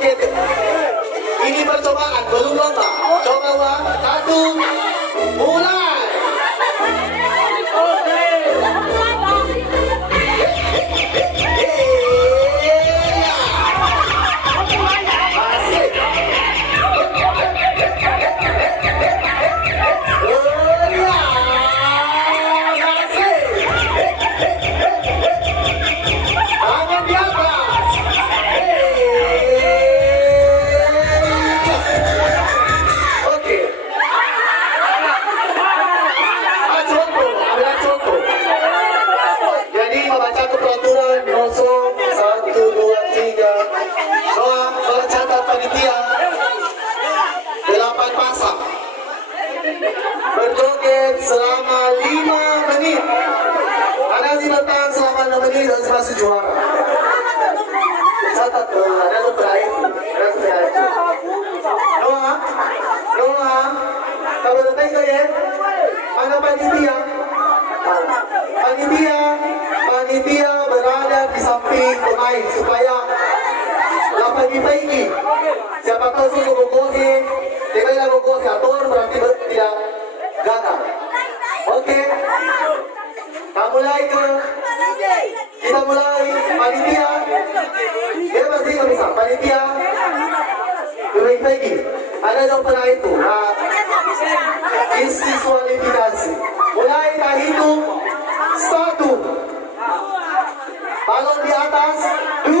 Oke, ini percobaan, belum lomba. Coba uang, satu, mulai. Tangan di atas. Oke. Contoh, ambil contoh. Jadi membaca peraturan kosong 1, 2, 3. Doa mencatat panitia 8 pasang. Berjoget selama 5 menit. Ada si bertahan selama 6 menit dan masih juara. Catat ada super itu. Doa. Kalau datang ke ya, mana panitia? Panitia berada di samping pemain supaya dapat dipaiki. Siapa tahu susu gogohi, tidak gogohi atur berarti tidak gagal. Oke, kita mulai panitia. Dia pasti nggak bisa panitia. Dipaiki. Ada jawaban itu. Nah, visualifikasi. Mulai tak hitung 1. Balon di atas 2. 1.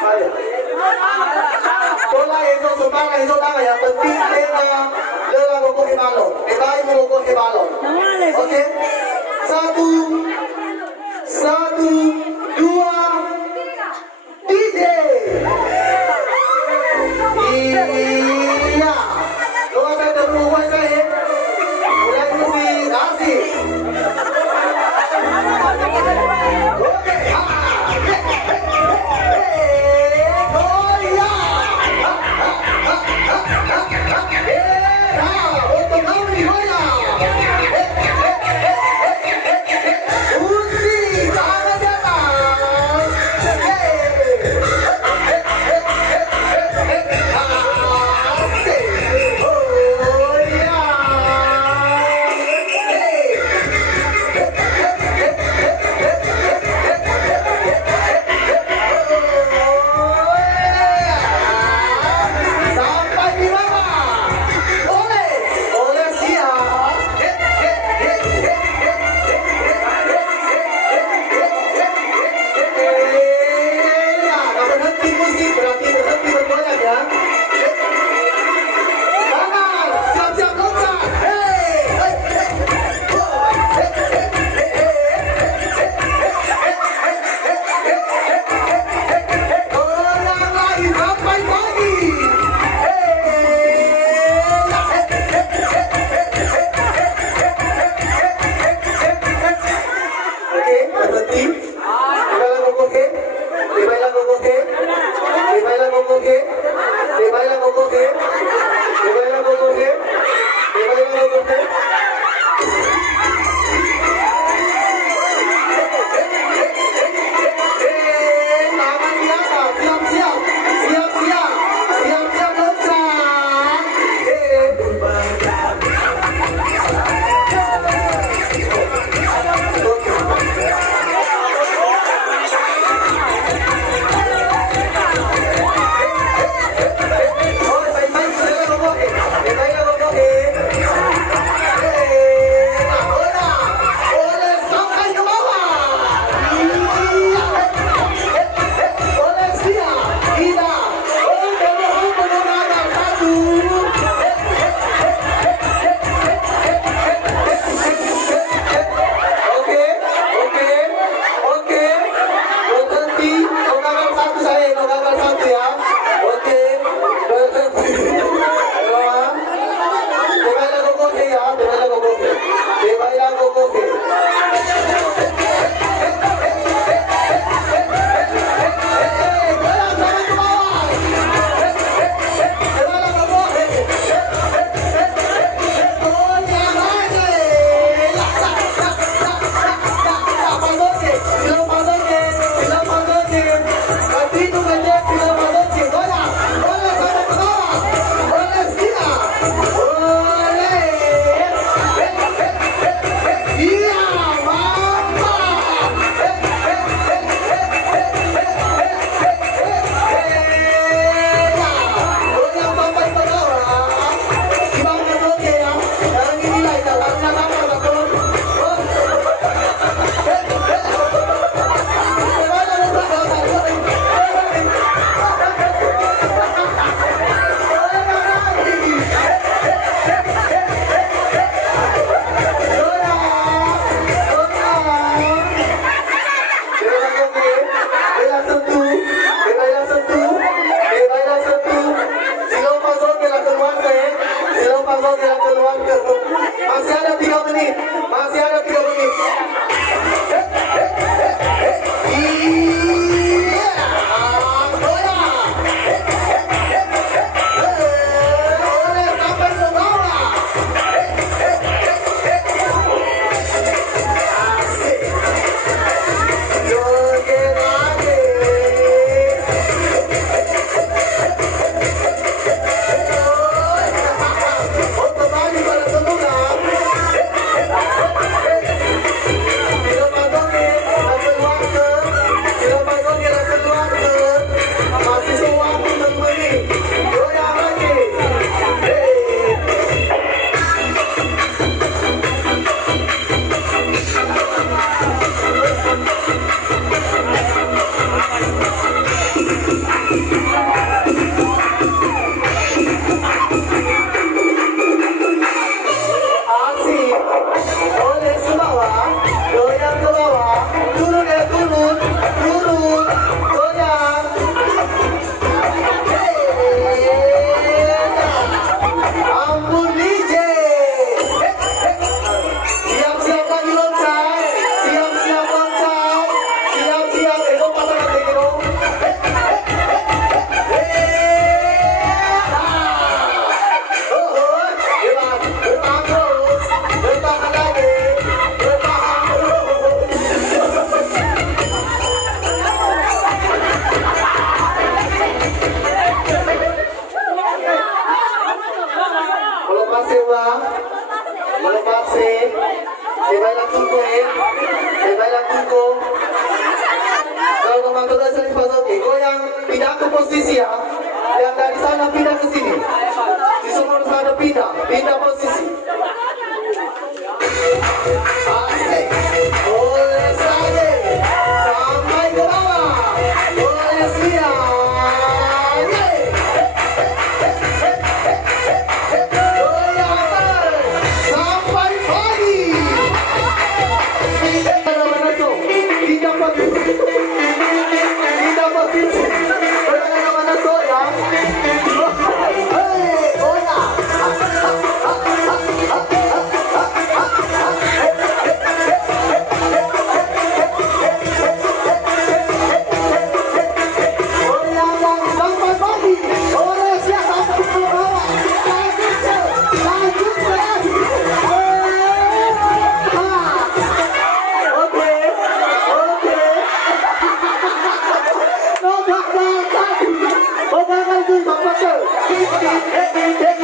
Ayo. Bola itu semangat itu tangan yang penting tengah lelah gogohi balon. Kita mau gogohi balon. Oke. 1, 2, 3. Iya. Doa saya terbuka saya. Mulai musik asik. Oke. Oh iya. Untuk kami goyang. kedua sekali pas oke. Goyang, pindah ke posisi ya. Yang dari sana pindah ke sini. Si semua sana pindah posisi. Asik. Boleh saja. Sampai ke bawah. Boleh siap. Sampai pagi. Pindah posisi. Pindah posisi. Mana soya? Hei, goyang. Hey,